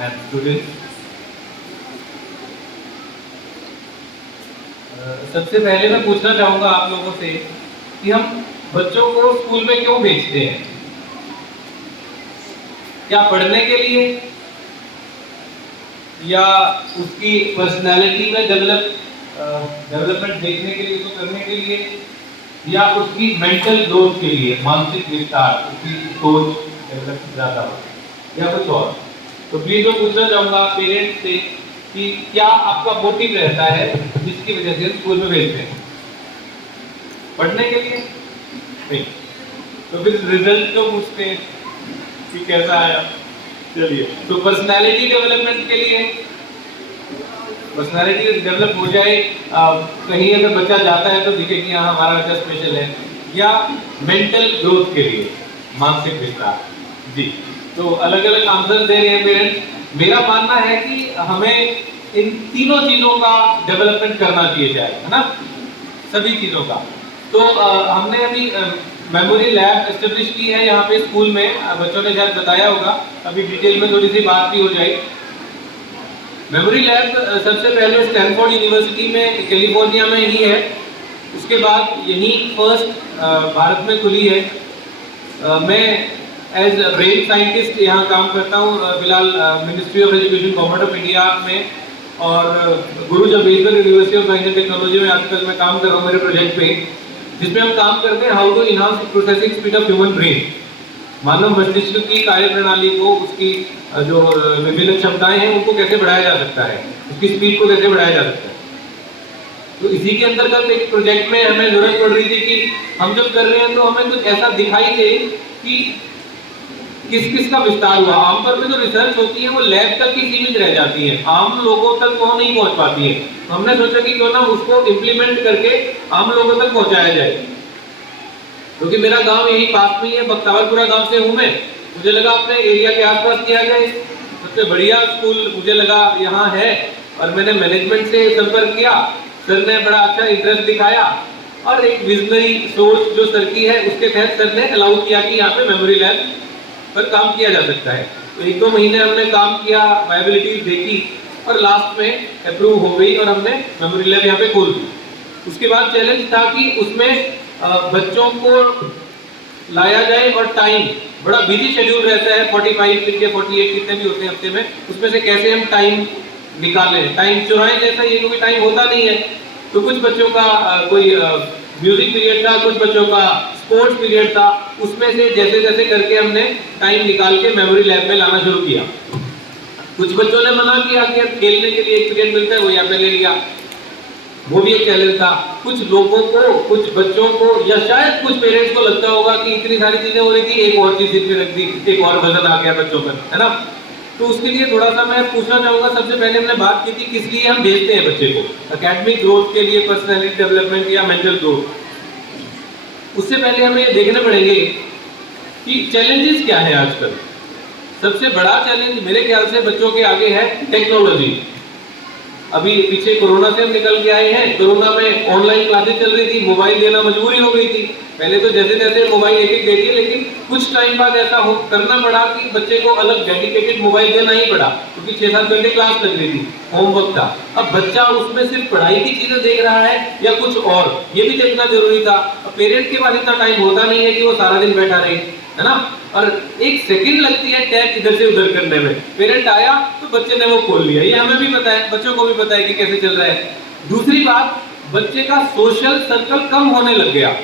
and students. सबसे पहले मैं पूछना चाहूँगा आप लोगों से कि हम बच्चों को स्कूल में क्यों भेजते हैं? क्या पढ़ने के लिए, या उसकी पर्सनालिटी में डेवलपमेंट देखने के लिए, उसको करने के लिए, या उसकी मेंटल ग्रोथ के लिए, मानसिक विस्तार, उसकी सोच डेवलप ज़्यादा हो, या कुछ और? तो प्लीज मैं पूछना चाहूँगा पेरेंट्स से कि क्या आपका मोटिव रहता है जिसकी वजह से स्कूल में भेजते हैं? पढ़ने के लिए नहीं, तो फिर रिजल्ट तो पूछते हैं कि कैसा आया। चलिए, तो पर्सनालिटी डेवलपमेंट के लिए, पर्सनालिटी डेवलप हो जाए, कहीं अगर बच्चा जाता है तो दिखे कि हाँ हमारा बच्चा स्पेशल है, या मेंटल ग्रोथ के लिए, मानसिक विस्तार। जी, तो अलग अलग आंसर दे रहे हैं पेरेंट्स। मेरा मानना है कि हमें इन तीनों चीजों का डेवलपमेंट करना चाहिए, है ना, सभी चीजों का। तो हमने अभी मेमोरी लैब एस्टेब्लिश की है यहाँ पे स्कूल में, बच्चों ने शायद बताया होगा, अभी डिटेल में थोड़ी सी बात भी हो जाएगी। मेमोरी लैब सबसे पहले स्टैनफोर्ड यूनिवर्सिटी में कैलिफोर्निया में ही है, उसके बाद यही फर्स्ट भारत में खुली है। मैं एज ब्रेन साइंटिस्ट यहाँ काम करता हूँ फिलहाल ministry of education government of India में, और गुरु Jambheshwar university of science and technology में आजकल मैं काम कर रहा हूँ मेरे प्रोजेक्ट पे, जिसमें हम काम करते हैं how to enhance processing speed of human brain. मानव मस्तिष्क की कार्य प्रणाली को, उसकी जो विभिन्न क्षमताएं हैं उनको कैसे बढ़ाया जा सकता है, उसकी स्पीड को कैसे बढ़ाया जा सकता है। तो इसी के अंतर्गत एक प्रोजेक्ट में हमें जरूरत पड़ रही थी कि हम जब कर रहे हैं तो हमें कुछ ऐसा दिखाई दे कि किस किस का विस्तार हुआ। आमतौर पे जो रिसर्च होती है वो लैब तक ही सीमित रह जाती है, आम लोगों तक वो नहीं पहुंच पाती है। तो हमने सोचा कि क्यों ना उसको इम्प्लीमेंट करके आम लोगों तक पहुंचाया जाए, क्योंकि मेरा गांव यही पास में ही है, बख्तावरपुरा गांव से हूं मैं। मुझे लगा अपने एरिया के आसपास किया जाए, सबसे बढ़िया स्कूल मुझे लगा यहाँ है, और मैंने मैनेजमेंट से संपर्क किया, सर ने बड़ा अच्छा इंटरेस्ट दिखाया, और एक विजनरी सोच जो सर की है उसके तहत सर ने अलाउ किया कि यहाँ पे मेमोरी लैब पर काम किया जा सकता है। तो 1-2 महीने हमने काम किया, वायबिलिटीज देखी, और लास्ट में अप्रूव हो गई और हमने मेमोरी लैब यहाँ पे खोल दी। उसके बाद चैलेंज था कि उसमें बच्चों को लाया जाए, और टाइम बड़ा बिजी शेड्यूल रहता है, 45 दिन के 48 कितने भी होते हैं हफ्ते में, उसमें से कैसे हम टाइम निकालें, टाइम चुराएं जैसा ये, क्योंकि टाइम होता नहीं है। तो कुछ बच्चों का कोई म्यूजिक पीरियड था, कुछ बच्चों का स्पोर्ट्स पीरियड था, उसमें से जैसे जैसे करके हमने टाइम निकाल के मेमोरी लैब में लाना शुरू किया। कुछ बच्चों ने मना किया कि अब खेलने के लिए एक पीरियड मिलता है, वो यहाँ पे ले लिया, वो भी एक चैलेंज था। कुछ लोगों को, कुछ बच्चों को, या शायद कुछ पेरेंट्स को लगता होगा कि इतनी सारी चीजें हो रही थी, एक और चीज इसमें रख दी, एक और वजन आ गया बच्चों पर, है ना। तो उसके लिए थोड़ा सा मैं पूछना चाहूंगा, सबसे पहले हमने बात की थी किस लिए हम भेजते हैं बच्चे को, एकेडमिक ग्रोथ के लिए, पर्सनैलिटी डेवलपमेंट, या मेंटल ग्रोथ। उससे पहले हमें ये देखने पड़ेंगे कि चैलेंजेस क्या है आजकल। सबसे बड़ा चैलेंज मेरे ख्याल से बच्चों के आगे है टेक्नोलॉजी। अभी पीछे कोरोना से हम निकल के आए हैं, कोरोना में ऑनलाइन क्लासेस चल रही थी, मोबाइल देना मजबूरी हो गई थी। पहले तो जैसे जैसे मोबाइल एक एक दे दिए, लेकिन कुछ टाइम बाद ऐसा करना पड़ा कि बच्चे को अलग डेडिकेटेड मोबाइल देना ही पड़ा, क्योंकि 6-7 घंटे क्लास लग रही थी, होमवर्क था। अब बच्चा उसमें सिर्फ पढ़ाई की चीजें देख रहा है या कुछ और, ये भी देखना जरूरी था। अब पेरेंट के पास इतना टाइम होता नहीं है कि वो सारा दिन बैठा रहे, है ना, और एक सेकंड लगती है टैप इधर से उधर करने में। पेरेंट आया तो बच्चे ने वो खोल लिया, ये हमें भी पता है, बच्चों को भी पता है कि कैसे चल रहा है। दूसरी बात, बच्चे का सोशल सर्कल कम होने लग गया।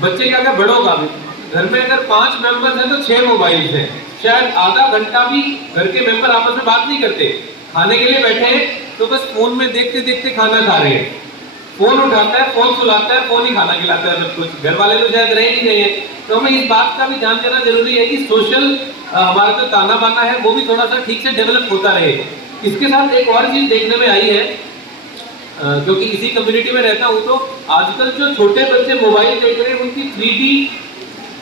बच्चे क्या, बड़ों का भी, घर में अगर 5 मेंबर्स हैं तो 6 मोबाइल हैं, शायद आधा घंटा भी घर के मेंबर आपस में बात नहीं करते। खाने के लिए बैठे हैं तो बस फोन में देखते देखते खाना खा रहे हैं, फोन उठाता है, फोन सुलाता है, फोन ही खाना खिलाता है, सब कुछ। घर वाले तो शायद रहे ही नहीं है। तो हमें इस बात का भी ध्यान देना जरूरी है कि सोशल हमारा जो ताना बाना है वो भी थोड़ा सा ठीक से डेवलप होता रहे। इसके साथ एक और चीज देखने में आई है, क्योंकि इसी कम्युनिटी में रहता हूँ, तो आजकल जो छोटे बच्चे मोबाइल देख रहे हैं उनकी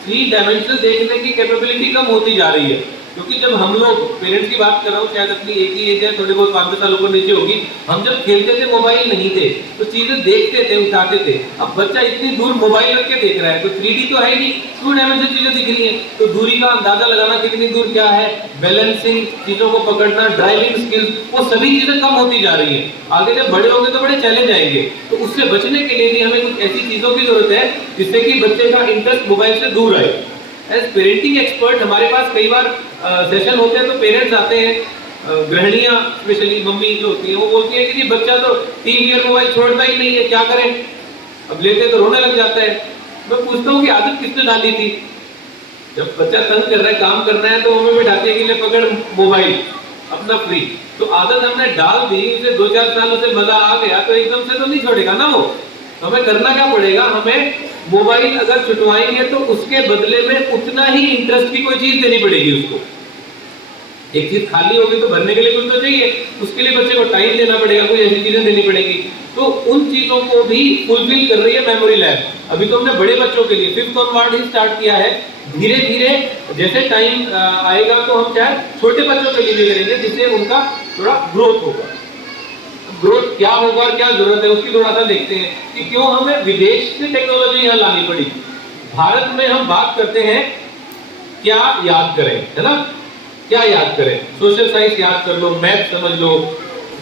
3 डायमेंशन देखने की कैपेबिलिटी कम होती जा रही है। क्योंकि जब हम लोग, पेरेंट्स की बात कर रहा हूँ, शायद अपनी एक ही एज है, थोड़े बहुत 5 सालों को नीचे होगी, हम जब खेलते थे मोबाइल नहीं थे तो चीजें देखते थे, उठाते थे। अब बच्चा इतनी दूर मोबाइल रख के देख रहा है, तो 3D तो है ही नहीं, 2 डायमेंशन चीजें दिख रही है, तो दूरी का अंदाजा लगाना कितनी दूर क्या है, बैलेंसिंग, चीजों को पकड़ना, ड्राइविंग स्किल्स, वो सभी चीजें कम होती जा रही है। आगे जब बड़े होंगे तो बड़े चैलेंज आएंगे, तो उससे बचने के लिए भी हमें कुछ ऐसी चीजों की जरूरत है जिससे कि बच्चे का इंटरेस्ट मोबाइल से दूर आए। एज पेरेंटिंग एक्सपर्ट हमारे पास कई बार सेशन होते हैं, तो पेरेंट्स आते हैं, गृहिणियां स्पेशली मम्मी जो होती है वो बोलती है कि जी बच्चा तो टीवी और मोबाइल छोड़ता ही नहीं है, क्या करें, अब लेते तो रोने लग जाता है। मैं पूछता हूँ कि आदत किसने डाली थी? जब बच्चा तंग कर रहा है, काम करना है, तो मम्मी बिठाती है कि ले पकड़ मोबाइल अपना फ्री, तो आदत हमने डाल दी, उसे 2-4 साल उसे मजा आ गया तो एकदम से तो नहीं छोड़ेगा ना वो। तो हमें करना क्या पड़ेगा, हमें मोबाइल अगर छुटवाएंगे तो उसके बदले में उतना ही इंटरेस्ट की कोई चीज देनी पड़ेगी उसको। एक चीज खाली होगी तो भरने के लिए कुछ तो चाहिए, उसके लिए बच्चे को टाइम देना पड़ेगा, कोई ऐसी चीजें देनी पड़ेगी। तो उन चीजों को भी फुलफिल कर रही है मेमोरी लैब। अभी तो हमने बड़े बच्चों के लिए 5th ऑनवर्ड ही स्टार्ट किया है, धीरे धीरे जैसे टाइम आएगा तो हम चाहे छोटे बच्चों के लिए भी करेंगे, जिससे उनका थोड़ा ग्रोथ होगा। ग्रोथ क्या होगा और क्या जरूरत है उसकी थोड़ा सा देखते हैं कि क्यों हमें विदेश से टेक्नोलॉजी यहाँ लानी पड़ी। भारत में हम बात करते हैं क्या याद करें, है ना, क्या याद करें, सोशल साइंस याद कर लो, मैथ समझ लो,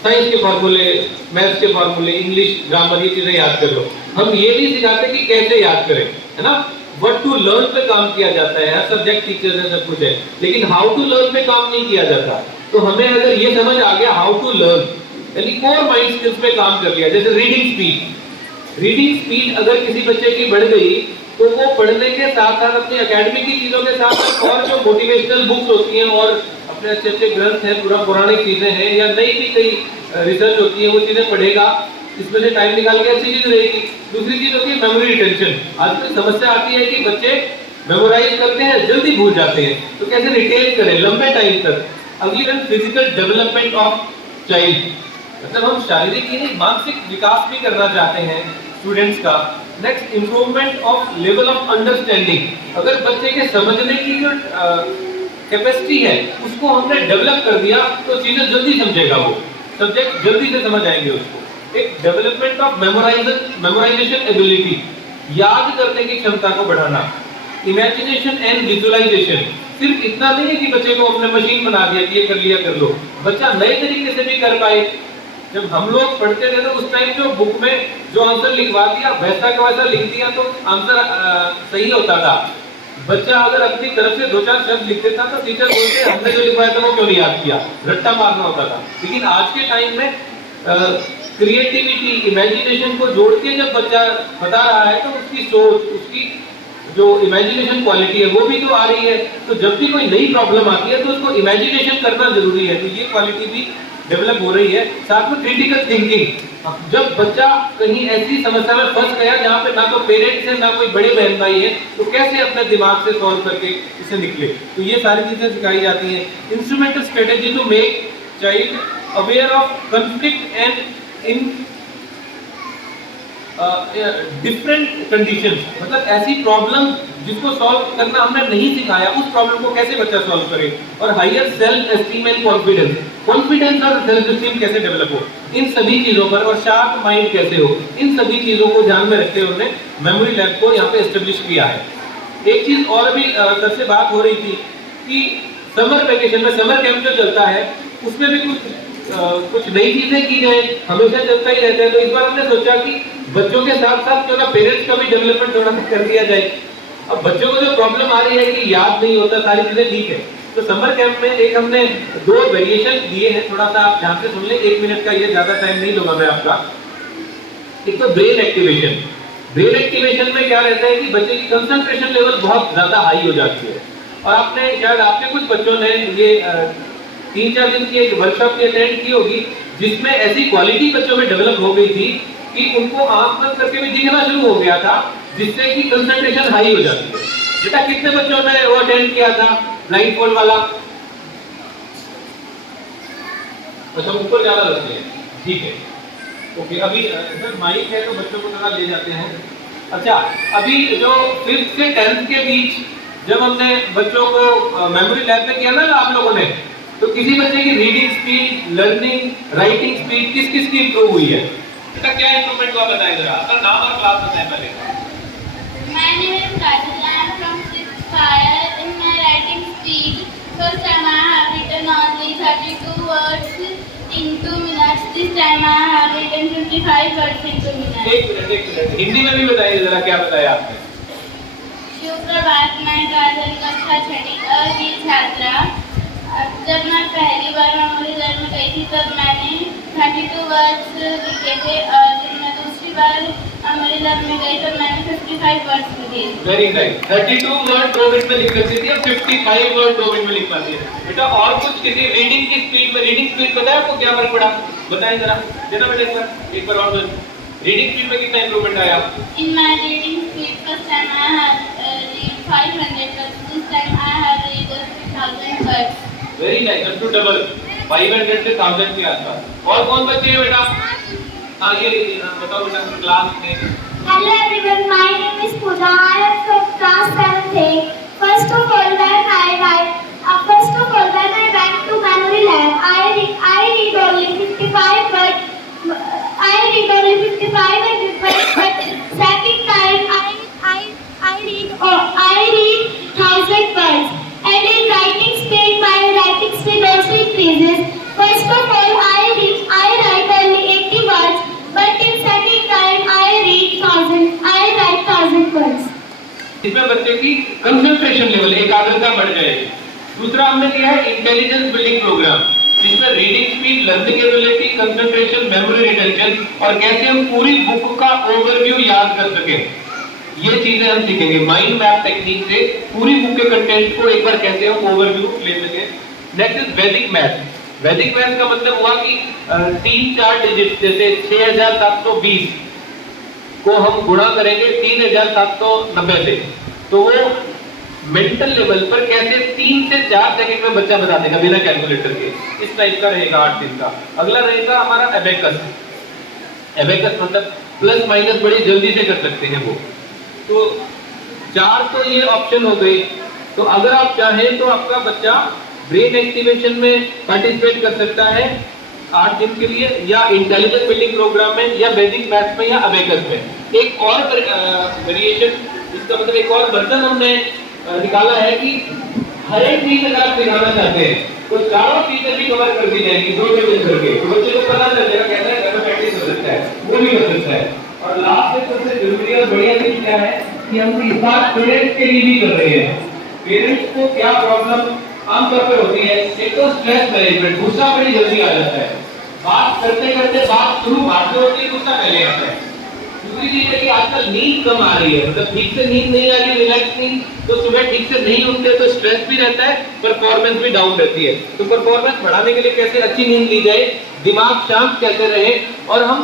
साइंस के फॉर्मूले, मैथ्स के फॉर्मूले, इंग्लिश ग्रामर, ये चीजें याद कर लो। हम ये नहीं सिखाते कि कैसे याद करें, है ना, व्हाट टू लर्न पे काम किया जाता है, हर सब्जेक्ट टीचर्स है, सब कुछ है, लेकिन हाउ टू लर्न पे काम नहीं किया जाता। तो हमें अगर ये समझ आ गया हाउ टू लर्न, यानी कोर माइंड स्किल्स पे काम कर लिया, जैसे रीडिंग स्पीड अगर किसी बच्चे की बढ़ गई तो वो पढ़ने के साथ साथ अपनी एकेडमिक की चीजों के साथ साथ और जो मोटिवेशनल बुक्स होती हैं और अपने अच्छे अच्छे ग्रंथ हैं, पूरा पौराणिक चीजें हैं या नई भी कई रिसर्च होती है, वो चीजें पढ़ेगा, इसमें से टाइम निकाल के अच्छी चीज रहेगी। दूसरी चीज होती है मेमोरी रिटेंशन। आजकल समस्या आती है कि बच्चे मेमोराइज करते हैं, जल्दी भूल जाते हैं, तो कैसे रिटेन करें लंबे टाइम तक। अगली फिजिकल डेवलपमेंट ऑफ चाइल्ड, मतलब हम शारीरिक ही नहीं मानसिक विकास भी करना चाहते हैं स्टूडेंट्स का। Next, improvement of level of understanding. अगर बच्चे के समझने की जो कैपेसिटी है उसको हमने डेवलप कर दिया तो चीजें जल्दी समझेगा, वो सब्जेक्ट जल्दी से समझ आएंगे उसको। एक डेवलपमेंट ऑफ मेमोराइजेशन एबिलिटी, याद करने की क्षमता को बढ़ाना। इमेजिनेशन एंड विजुअलाइजेशन, सिर्फ इतना नहीं है कि बच्चे को हमने मशीन बना दिया कि ये कर लिया कर लो, बच्चा नए तरीके से भी कर पाए। जब हम लोग पढ़ते थे तो उस टाइम जो बुक में जो आंसर लिखवा दिया वैसा का वैसा लिख दिया तो आंसर सही होता था। बच्चा अगर अपनी तरफ से 2-4 शब्द लिख देता तो टीचर बोलते हमने जो लिखवाया था वो क्यों नहीं याद किया, रट्टा मारना होता था। लेकिन आज के टाइम में क्रिएटिविटी, इमेजिनेशन को जोड़ के जब बच्चा बता रहा है तो उसकी सोच, उसकी जो इमेजिनेशन क्वालिटी है वो भी तो आ रही है। तो जब भी कोई नई प्रॉब्लम आती है तो उसको इमेजिनेशन करना जरूरी है, तो ये क्वालिटी भी डेवलप हो रही है। साथ में क्रिटिकल थिंकिंग, जब बच्चा कहीं ऐसी समस्या में फंस गया जहाँ पे ना तो पेरेंट्स है ना कोई बड़े बहन भाई है, तो कैसे अपने दिमाग से सॉल्व करके इसे निकले, तो ये सारी चीजें सिखाई जाती हैं। Instrumental strategy to make child aware of conflict and in different conditions, मतलब ऐसी प्रॉब्लम जिसको सॉल्व करना हमने नहीं सिखाया, उस प्रॉब्लम को कैसे बच्चा सॉल्व करे। और higher self esteem and confidence और सेल्फ एस्टीम कैसे डेवलप हो, इन सभी चीजों पर, और शार्प माइंड कैसे हो, इन सभी चीजों को ध्यान में रखते हुए उन्होंने मेमोरी लैब को यहाँ पे एस्टेब्लिश किया है। एक चीज और अभी कल से बात हो रही थी कि समर वेकेशन में, समर कैंप जो चलता है उसमें भी कुछ नई चीजें की जाए, हमेशा चलता ही रहता है। तो इस बार हमने सोचा कि बच्चों के साथ साथ क्यों ना पेरेंट्स का भी डेवलपमेंट थोड़ा कर दिया जाए। अब बच्चों को जो प्रॉब्लम आ रही है कि याद नहीं होता, सारी चीजें ठीक है, तो समर कैंप में एक हमने 2 वेरिएशन दिए हैं, थोड़ा सा आप ध्यान से सुन लें, 1 मिनट का, ये ज्यादा टाइम नहीं लूंगा मैं आपका। एक तो ब्रेन एक्टिवेशन। ब्रेन एक्टिवेशन में क्या रहता है कि बच्चे की कंसंट्रेशन लेवल बहुत ज्यादा हाई हो जाती है। और आपने शायद आपके कुछ बच्चों ने ये 3-4 दिन की एक वर्कशॉप अटेंड की होगी जिसमें ऐसी क्वालिटी बच्चों में डेवलप हो गई थी कि उनको आंख बंद करके भी दिखना शुरू हो गया था, जिससे कि कंसंट्रेशन हाई हो जाती है। बेटा कितने बच्चों ने वो अटेंड किया था ब्लाइंड फोल्ड वाला? अच्छा, ऊपर ज्यादा लगते हैं, ठीक है, ओके। अभी सर माइक है तो बच्चों को थोड़ा ले जाते हैं। अच्छा, अभी जो 5th से 10th के बीच जब हमने बच्चों को मेमोरी लैब में किया ना आप लोगों ने, तो किसी बच्चे की reading speed, learning, writing speed किस किस की इंप्रूव हुई है? इसका क्या इंप्रूवमेंट हुआ बताइए जरा, अपना नाम और क्लास बताएं पहले। My name is Kajal. I am from 6th fire. In my writing speed, first time I have written only 32 words in 2 minutes. This time I have written 55 words in 2 minutes. एक minute Hindi में भी बताइए जरा, क्या बताया आपने? सुप्रभात, मैं काजल कक्षा 6ठी की छात्रा। जब मैं पहली बार मेमोरी लैब में गई थी तब मैंने 32 वर्ड्स लिखे थे, और जब मैं दूसरी बार मेमोरी लैब में गई तब मैंने 55 वर्ड्स लिखे। Very nice. 32 वर्ड 2 मिनट में लिख सकती थी, अब 55 वर्ड 2 मिनट में लिख पाती है। बेटा और कुछ किसी रीडिंग की स्पीड में, रीडिंग स्पीड पता है आपको क्या फर्क पड़ा? बताएं जरा, देना बेटा एक बार और। रीडिंग स्पीड में कितना इंप्रूवमेंट आया? In my reading speed, first time I had read 500 words. This time I have read 1000 words. Very nice, up to double, 500 से 1000 के आसपास। और कौन बच्चे हैं बेटा? हाँ ये बताओ बेटा क्लास में। Hello everyone, my name is Pooja. I am from class 7th A. First of all, when I went to memory lab, I read only 55 words. I read only 55 words, but second time I read 1000 words. And in writing speed, my writing speed also increases. First of all, I write only 80 words, but in second time I write 1000 words. इसमें बच्चे की concentration level, एकाग्रता बढ़ जाएगी। दूसरा हमने किया है इंटेलिजेंस बिल्डिंग प्रोग्राम, जिसमें reading speed, learning ability, concentration, memory retention और कैसे हम पूरी बुक का ओवरव्यू याद कर सकें, ये चीजें हम सीखेंगे। माइंड मैप टेक्निक से पूरी बुक के कंटेंट को एक बार कैसे हम ओवरव्यू ले सकें। नेक्स्ट इज वैदिक मैथ। वैदिक मैथ का मतलब हुआ कि 3-4 डिजिट जैसे 6720 को हम गुणा करेंगे 3790 से, तो वो मेंटल लेवल पर कैसे 3 से 4 सेकंड में बच्चा बता देगा बिना कैलकुलेटर के। इस टाइप का रहेगा 8 दिन का। अगला रहेगा हमारा एबेकस। एबेकस मतलब प्लस माइनस बड़ी जल्दी से कर सकते हैं वो। तो 4 तो ये ऑप्शन हो गई। तो अगर आप चाहें तो आपका बच्चा ब्रेन एक्टिवेशन में पार्टिसिपेट कर सकता है 8 दिन के लिए, या इंटेलिजेंस बिल्डिंग प्रोग्राम में, या वैदिक मैथ्स में, या अबेकस में। एक और वेरिएशन, इसका मतलब एक और वर्जन हमने निकाला है कि हर एक चीज अगर आप सिखाना चाहते हैं तो चारों चीजें भी कवर कर दी जाएंगी 2 दिन करके, तो बच्चे को पता चल जाएगा कैसे घर में प्रैक्टिस हो सकता है, वो भी कर सकता है। और लास्ट में सबसे जरूरी और बढ़िया चीज क्या है कि हम इस बात पेरेंट्स के लिए भी कर रहे हैं। पेरेंट्स को क्या प्रॉब्लम आमतौर पर होती है, एक तो स्ट्रेस मैनेजमेंट, गुस्सा बड़ी जल्दी आ जाता है, बात करते करते बात शुरू बात होती है, गुस्सा पहले आता है। दूसरी चीज है कि आजकल नींद कम आ रही है, मतलब ठीक से नींद नहीं आ रही है, रिलैक्स नींद, तो सुबह ठीक से नहीं उठते तो स्ट्रेस भी रहता है, परफॉर्मेंस भी डाउन रहती है। तो परफॉर्मेंस बढ़ाने के लिए कैसे अच्छी नींद ली जाए, दिमाग शांत कैसे रहे, और हम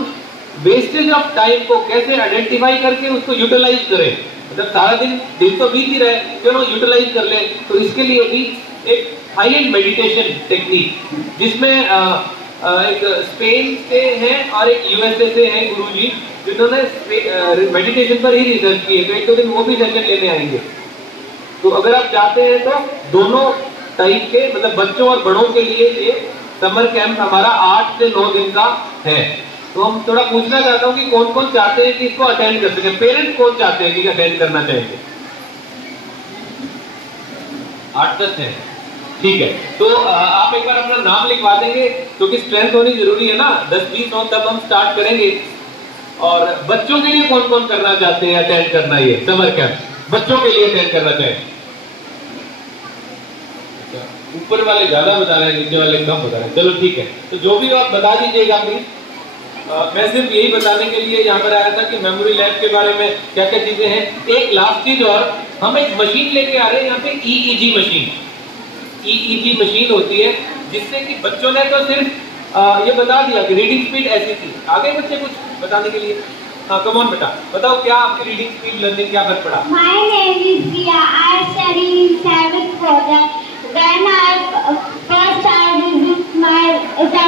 वेस्टेज ऑफ टाइम को कैसे आइडेंटिफाई करके उसको यूटिलाइज करें, मतलब सारा दिन तो बीत ही रहे, चलो यूटिलाइज कर ले। तो इसके लिए भी एक हाई एंड मेडिटेशन टेक्निक, जिसमें एक स्पेन से हैं और एक यूएसए से हैं गुरुजी, जिन्होंने मेडिटेशन पर ही रिसर्च की है, तो एक दो दिन वो भी सेशन लेने आएंगे। तो अगर आप चाहते हैं तो दोनों टाइप के, मतलब बच्चों और बड़ों के लिए ये समर कैंप हमारा 8 से 9 दिन का है। तो हम थोड़ा पूछना चाहता हूँ कि कौन कौन चाहते हैं कि इसको अटेंड कर सकें, पेरेंट्स कौन चाहते हैं कि अटेंड करना चाहेंगे? 8-10 है, ठीक है। तो आप एक बार अपना नाम लिखवा देंगे, क्योंकि स्ट्रेंथ होनी जरूरी है ना, 10-20 हो तब हम स्टार्ट करेंगे। और बच्चों के लिए कौन कौन करना चाहते हैं अटेंड करना ये समर कैंप, बच्चों के लिए अटेंड करना चाहें? ऊपर वाले ज्यादा बता रहे हैं, नीचे वाले कम बता रहे हैं, चलो ठीक है। तो जो भी आप बता दीजिएगा प्लीज। मैं सिर्फ यही बताने के लिए यहाँ पर आया था कि मेमोरी लैब के बारे में क्या क्या चीजें हैं। एक लास्ट चीज और, हम एक मशीन लेके आ रहे हैं यहाँ पे, EEG मशीन। EEG मशीन होती है जिससे कि बच्चों ने तो सिर्फ ये बता दिया कि रीडिंग स्पीड ऐसी थी, आगे बच्चे कुछ बताने के लिए। हाँ कम ऑन बेटा, बताओ क्या आपकी रीडिंग स्पीड, लर्निंग क्या फर्क पड़ा? My name is Priya. I study in 7th quarter. When I visit my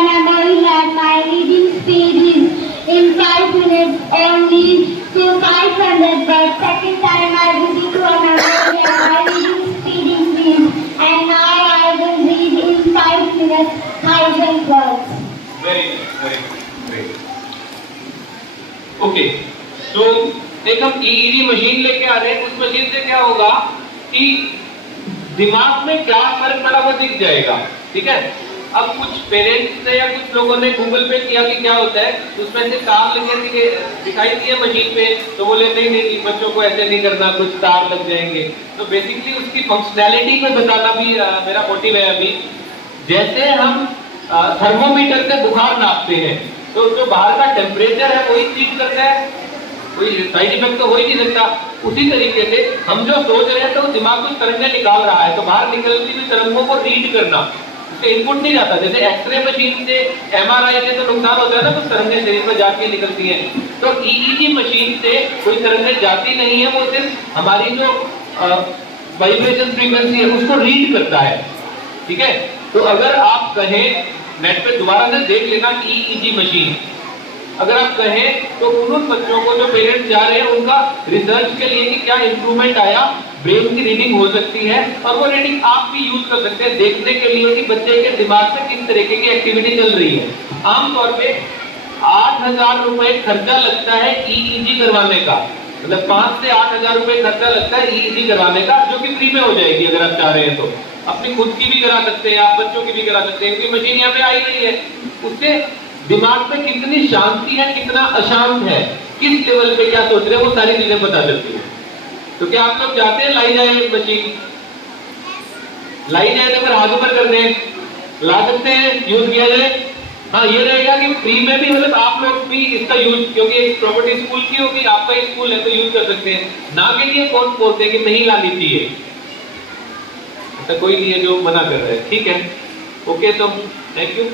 memory lab, my reading speed is in 5 minutes only to 500. But second time I visit to a memory lab, my reading 1,000 words. Very great. Okay, तो एक हम EEG machine लेके आ रहे हैं। उस machine से क्या होगा कि दिमाग में क्या फर्क पड़ा वो दिख जाएगा, ठीक है। अब कुछ पेरेंट्स ने या कुछ लोगों ने गूगल पे किया कि क्या होता है, उसमें से तार लगे दिखाई दिए मशीन पे, तो बोले नहीं बच्चों को ऐसे नहीं करना, कुछ तार लग जाएंगे। तो बेसिकली उसकी फंक्शनैलिटी को बताना भी मेरा मोटिव है अभी। जैसे हम थर्मोमीटर से बुखार नापते हैं, तो जो बाहर का टेम्परेचर है वही चीज करता है, कोई साइड इफेक्ट तो हो ही नहीं सकता। उसी तरीके से हम जो सोच रहे हैं तो दिमाग कुछ तरंगें निकाल रहा है, तो बाहर निकलती हुई तरंगों को रीड करना, उससे इनपुट नहीं जाता। जैसे एक्सरे मशीन से, एमआरआई से तो नुकसान होता है ना, कुछ तरंगें शरीर में जाती निकलती हैं। तो ईईजी मशीन से कोई तरंगें जाती नहीं है, वो सिर्फ हमारी जो वाइब्रेशन फ्रीक्वेंसी है उसको रीड करता है, ठीक है। तो अगर आप कहें, नेट पे दोबारा से देख लेना ईईजी मशीन, अगर आप कहें तो उन बच्चों को जो पेरेंट्स जा रहे हैं उनका रिसर्च के लिए कि क्या इंप्रूवमेंट आया, ब्रेन की रीडिंग हो सकती है, और वो रीडिंग आप भी यूज कर सकते हैं देखने के लिए कि बच्चे के दिमाग में किस तरीके की एक्टिविटी चल रही है। आमतौर पे 8,000 रुपए खर्चा लगता है ईईजी करवाने का, मतलब 5 से 8,000 रुपए खर्चा लगता है ईईजी करवाने का, जो कि फ्री में हो जाएगी अगर आप चाह रहे हैं तो। अपनी खुद की भी करा सकते हैं आप, बच्चों की भी करा सकते हैं, क्योंकि मशीन यहाँ पे आई नहीं है। उससे दिमाग में कितनी शांति है, कितना अशांत है, किस लेवल पे क्या सोच रहे हैं, वो सारी चीजें पता चलती है। तो क्या आप लोग चाहते हैं लाई जाए मशीन? लाई जाए तो फिर हाथ ऊपर कर दें, ला सकते हैं, यूज किया जाए। हाँ, ये रहेगा कि फ्री में भी, मतलब आप लोग भी इसका यूज, क्योंकि एक प्रॉपर्टी स्कूल की होगी, आपका एक स्कूल है तो यूज कर सकते हैं। ना के लिए कौन बोलते हैं कि नहीं लानी चाहिए, ऐसा कोई नहीं है जो मना कर रहा है, ठीक है। ओके, तो थैंक यू।